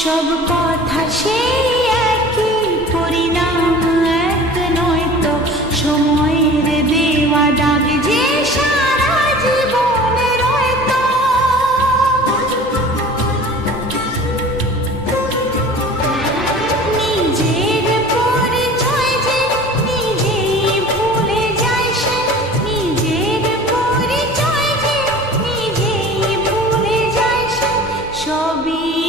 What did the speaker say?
সব কথা সেই একই, পরিণাম এক নয় তো। সময়ের দেওয়া দাগ যে সারা জীবনে রয়তো। নিজের পরিচয় যে নিজেই ভুলে যায় সে, নিজের পরিচয় যে নিজেই ভুলে যায় সে। সবই